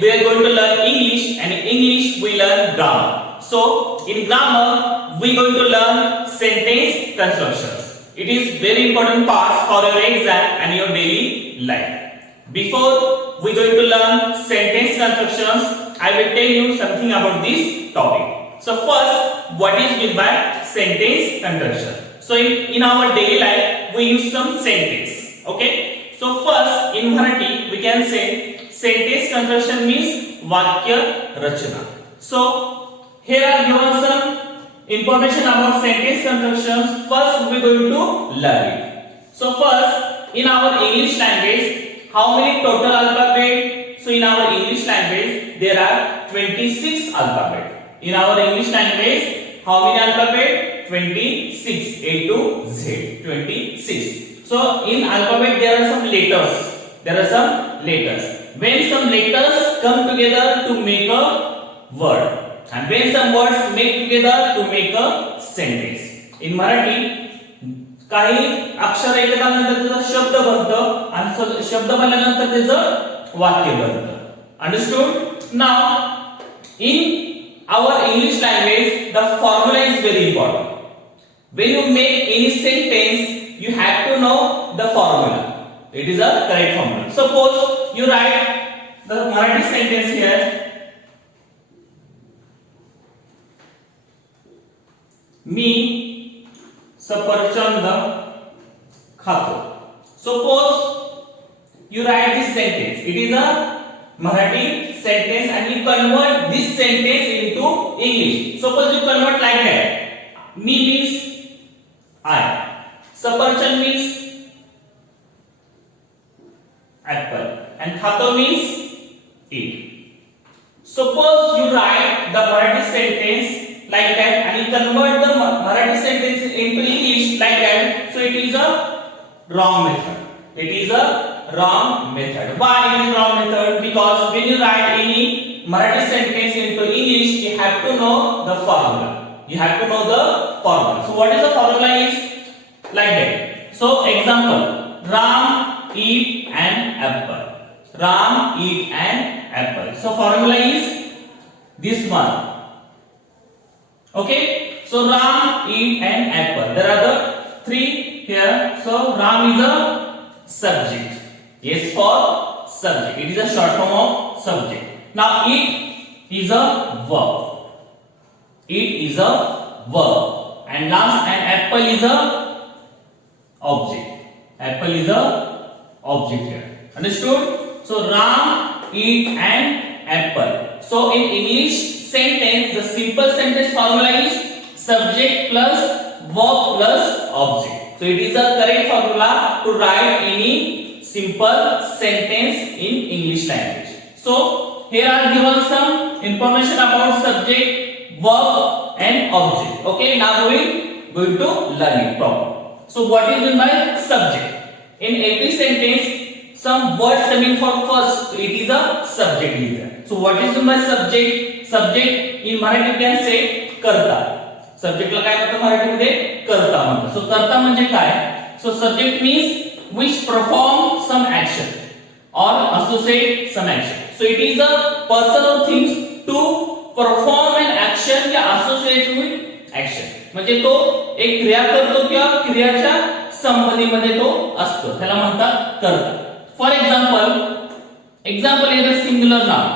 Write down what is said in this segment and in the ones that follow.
we are going to learn English, and in English we learn grammar. So in grammar we are going to learn sentence constructions. It is very important part for your exam and your daily life. Before we are going to learn sentence constructions, I will tell you something about this topic. So first, what is meant by sentence construction? So in our daily life we use some sentence. Okay. So first in Marathi we can say sentence construction means vakya rachana. So here are given some information about sentence constructions. First we are going to learn it. So first in our English language, how many total alphabet? So in our English language there are 26 alphabet. In our English language, how many alphabet? 26. A to Z. 26. So in alphabet there are some letters. When some letters come together to make a word, and when some words make together to make a sentence. In Marathi काही अक्षर एकत्र आल्यानंतर त्याचा शब्द बनतो आणि शब्द बनल्यानंतर त्याचं वाक्य बनतं. Understood? Now in our English language the formula is very important. When you make any sentence you have to know the formula. It is a correct formula. Suppose you write the Marathi sentence here. मी सफरचंद खातो. Suppose you write this sentence. It is a Marathi sentence and you convert this sentence into English. Suppose you convert like that. Me means I. Safarchand means apple. And khato means eat. Suppose you write the Marathi sentence like that and you convert the Marathi sentence into English like that. So it is a wrong method. It is a wrong method. Why it is wrong method? Because when you write any Marathi sentence into English, you have to know the formula. You have to know the formula. So what is the formula is like that. So example, Ram eat an apple. Ram eat an apple. So formula is this one. Okay. So Ram eat an apple. There are the three here. So Ram is a subject. Yes for subject. It is a short form of subject. Now eat is a verb. Eat is a verb. And last, and apple is a object. Apple is a object here. Understood? So Ram eat an apple. So in English sentence, the simple sentence formula is subject plus verb plus object. So it is a correct formula to write any simple sentence in English language. So here are given some information about subject, verb and object. Okay, now we are going to learn it properly. So what is meant by subject? In every sentence some words coming for first, it is a subject here. So what is meant by subject? Subject in Marathi you can say कर्ता. Subject ला काय म्हणतात मराठी मध्ये कर्ता म्हणतात. So कर्ता म्हणजे काय? So subject means which perform some action or associate some action. So it is a person or things to perform an action या associate with action. म्हणजे तो एक क्रिया करतो किंवा क्रियाच्या संबंधीमध्ये तो असतो. त्याला म्हणतात कर्ता. For example is a singular noun.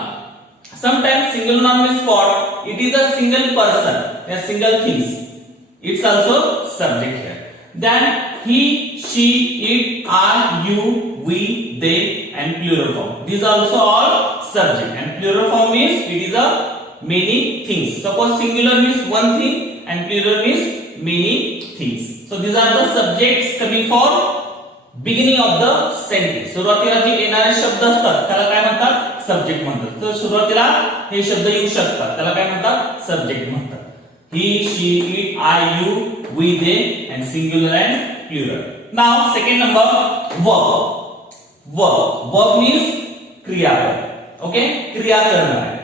Sometimes single noun means what? It is a single person, a single things. It's also subject here. Then he, she, it, I, you, we, they, and plural form. These are also all subject. And plural form means it is a many things. Suppose singular means one thing and plural means many things. So these are the subjects coming for beginning of the sentence. सुरुवातीला जे येणारे शब्द असतात त्याला काय म्हणतात? Subject म्हणतात. तर सुरुवातीला हे शब्द येऊ शकतात त्याला काय म्हणतात? सब्जेक्ट म्हणतात. He, she, it, I, you, we, they, and singular and plural. Now second number, verb. Verb means क्रियापद. Okay, क्रिया करना है.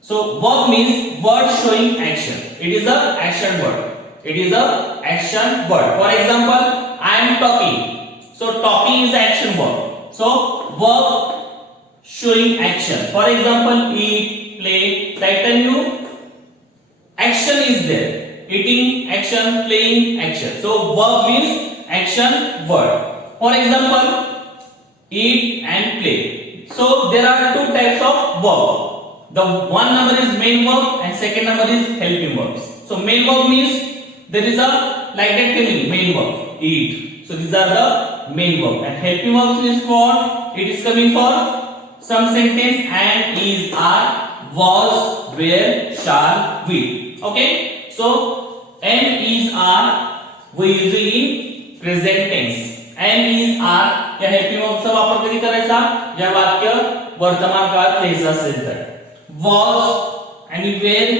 So verb means word showing action. It is a action word. It is a action word. For example, I am talking. So talking is action verb. So verb showing action. For example, eat, play. Like tell you, action is there. Eating, action. Playing, action. So verb means action word. For example, eat and play. So there are two types of verb. The one number is main verb and second number is helping verbs. So main verb means there is a like that coming main verb, eat. So these are the main verb. And helping verbs means what? It is coming for some sentence and, is, are, was, were, shall, will. Okay? So and, is, are we usually in present tense. And, is, are या helping verb चा वापर कधी करायचा? या वाक्य वर्तमान काळात लिहायचं असेल तर. Was आणि were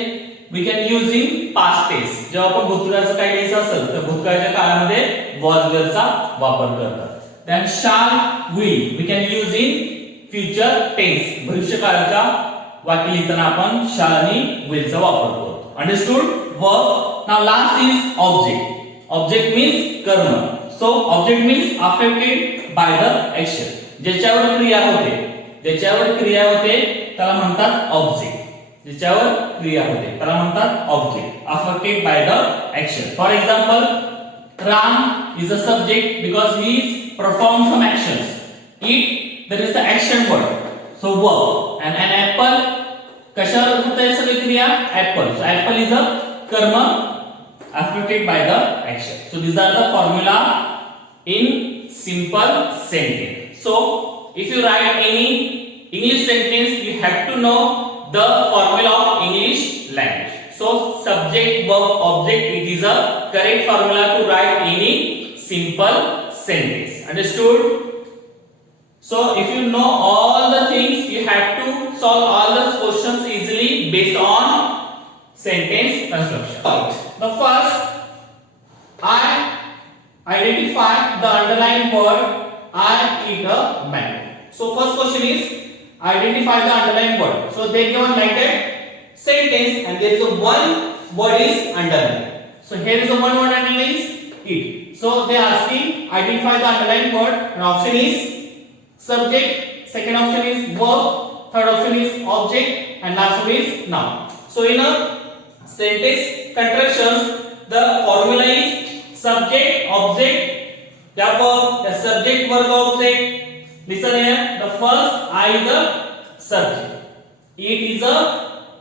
we can use in past tense. जेव्हा आपण भूतकाळाचं काय लिहायचं असेल तर भूतकाळाच्या काळामध्ये was were चा वापर करतात. Then shall, will we can use in future tense. भविष्यकाळाच्या वाक्य लिहिताना आपण shall आणि will चा वापर करतो. Understood? Verb. Now last is object. Object means कर्म. So object means affected by the action. ज्याच्यावर क्रिया होते, ज्याच्यावर क्रिया होते त्याला म्हणतात ऑब्जेक्ट. ज्याच्यावर क्रिया होते त्याला म्हणतात object. affected by the action. For example, Ram is a subject because he is performed some actions. Eat, there is the action word, so verb. And an apple, कशावर होते है सगळी क्रिया? Apple. So apple is a कर्म affected by the action. So these are the formula in simple sentence. So if you write any English sentence, you have to know the formula of English language. So subject, verb, object, it is a correct formula to write any simple sentence. Understood? So if you know all the things, you have to solve all the questions easily based on sentence construction. The first, I identify the underlined word I eat a mango. So first question is identify the underlined word. So they given like that sentence and there is a one word is underlined. So here is a one word underlined is eat. So they are asking identify the underlined word. And option is subject, second option is verb, third option is object, and last one is noun. So in a sentence constructions, the formula is subject, object, the subject, verb, object. Listen here, the first I is a subject, eat is a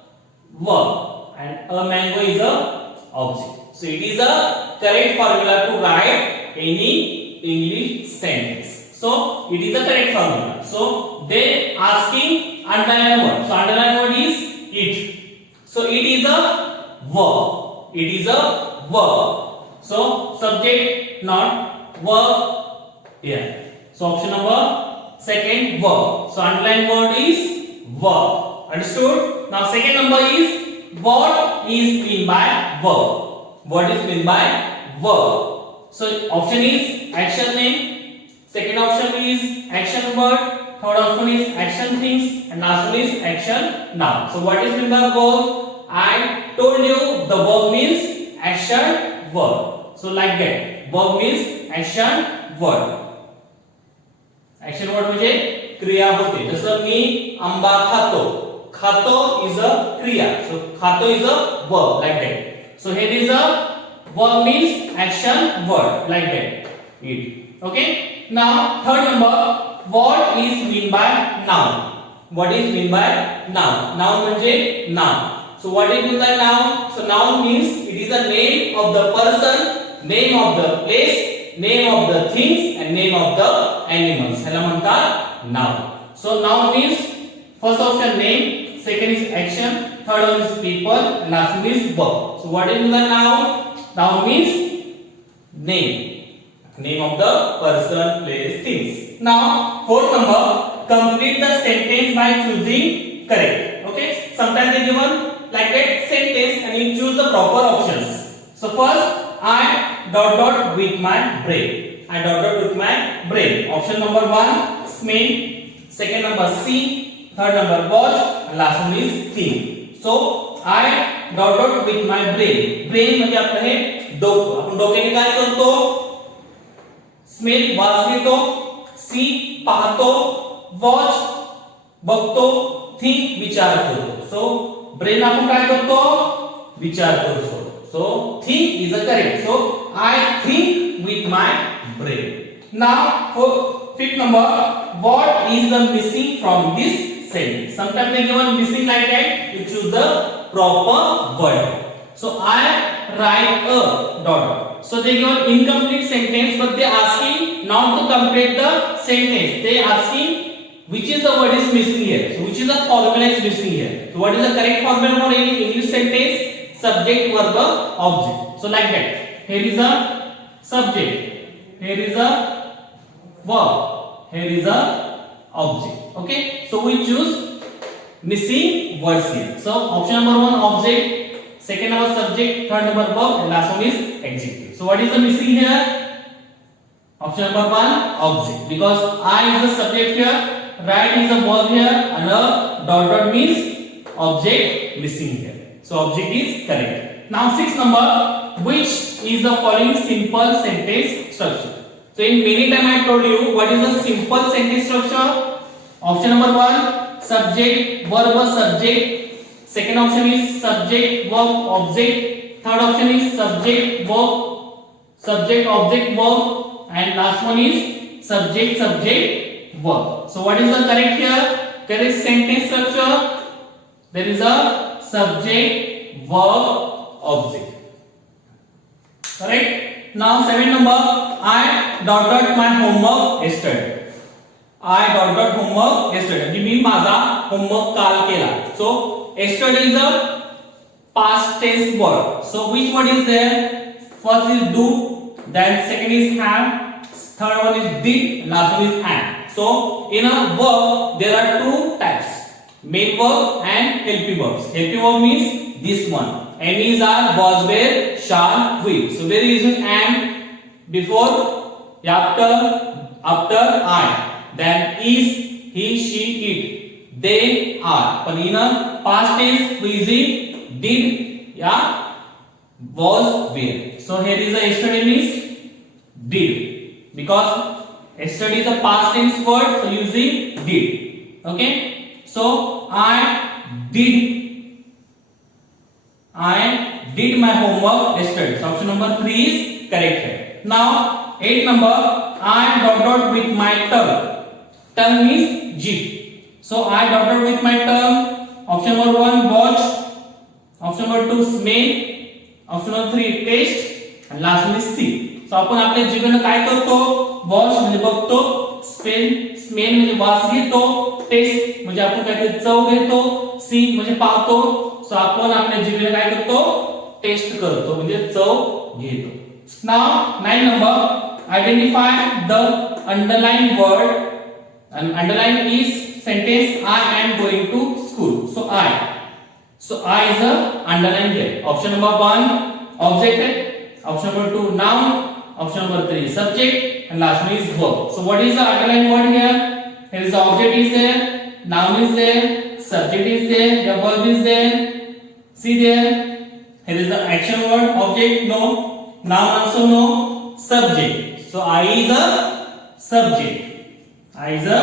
verb, and a mango is a object. So it is a correct formula to write any English sentence. So it is a correct formula. So they asking underline word. So underline word is it. So it is a verb. It is a verb. So subject not verb here. So option number second verb. So underline word is verb. Understood? Now second number is what is meant by verb. What is meant by verb. So option is action name. Second option is action word. Third option is action things. And last one is action noun. So what is meant by verb? I told you the verb means action word. So like that. Verb means action word. Action word म्हणजे क्रिया होते. जसं मी आंबा खातो. खातो is a क्रिया. So खातो is a verb like that. So here is a verb means action word like that. It. Okay. Now third number, what is mean by noun? What is mean by noun? Noun म्हणजे noun. So what is mean by noun? So noun means it is the name of the person, name of the place, name of the things, and name of the animals. ह्याला म्हणतात noun. So noun means first option name, second is action, third one is people, and last one is verb. So what is mean by noun? Noun means name. Name of the person, place, things. Now, fourth number, complete the sentence by choosing correct. Okay? Sometimes they given like that sentence and you choose the proper options. So first, I dot dot with my brain. I dot dot with my brain. Option number 1, smell. Second number see. Third number watch. And last one is think. So I dot dot with my brain. Brain म्हणजे आपलं हे डोकं. आपण डोक्याने काय करतो? Smell वास घेतो, सी पाहतो, वॉच बघतो, थिंक विचार करतो. सो ब्रेन आपण काय करतो, विचार करतो. So think is a correct. So I think with my brain. Now for fifth number, what is the missing from this sentence? Sometimes they given missing like that, you choose the proper word. So I write a dot. So they given incomplete sentence, but they asking not to complete the sentence. They asking which is the word is missing here. So which is the formula is missing here. So what is the correct formula for any English sentence? Subject, verb, object. So like that. Here is a subject. Here is a verb. Here is a object. Okay. So we choose missing words here. So option number 1 object, second number subject, third number verb, and last one is adjective. So what is the missing here? Option number 1 object, because I is the subject here, write is a verb here, and a dot dot means object missing here. So object is correct. Now sixth number, which is the following simple sentence structure? So in many time I told you what is the simple sentence structure. Option number 1 subject verb subject, second option is subject verb object, third option is subject verb subject object verb, and last one is subject subject verb. So what is the correct here? Correct sentence structure, there is a subject verb object. Correct. Now seventh number, I dot dot my homework yesterday. I dot dot homework yesterday. म्हणजे मी माझा homework काल केला. So yesterday is a past tense word. So which word is there? First is do, then second is have, third one is did, last one is am. So in a verb there are two types, main verb and helping verbs. Helping verb means this one. Any's are, was, were, shall, will. So where is using am before, after I, then is, he, she, it, they are. But in a past tense we using did, was, were. So here is a yesterday means did, because yesterday is a past tense word, so using did. Okay. So I did my homework yesterday. So option number 3 is correct here. Now 8 number, I dot dot with my tongue. Tongue means jeep. So I dot dot with my tongue. Option number 1 watch, option number 2 smell, option number 3 taste, and last one is see. So आपण आपल्या जीवनात काय करतो? Watch म्हणजे बघतो, smell म्हणजे वास घेतो, टेस्ट म्हणजे आपण काहीतरी चव घेतो, सी म्हणजे पाहतो. सो आपण आपल्या जीभेला काय करतो? टेस्ट करतो म्हणजे चव घेतो. Now 9 number, identify the underline word, and underline is sentence I am going to school. So I is a underline here. Option number 1 object, option number 2 noun, option number 3 subject, and last one is verb. So what is the underline word here? Here is the object is there, noun is there, subject is there, the verb is there. See there, here is the action word, object no, noun also no, subject. So I is a subject. I is a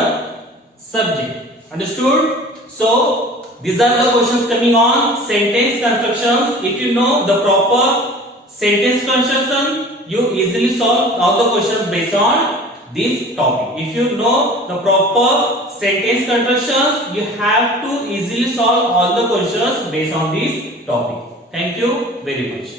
subject. Understood? So these are the questions coming on sentence constructions. If you know the proper sentence construction, you easily solve all the questions based on this topic. If you know the proper sentence constructions, you have to easily solve all the questions based on this topic. Thank you very much.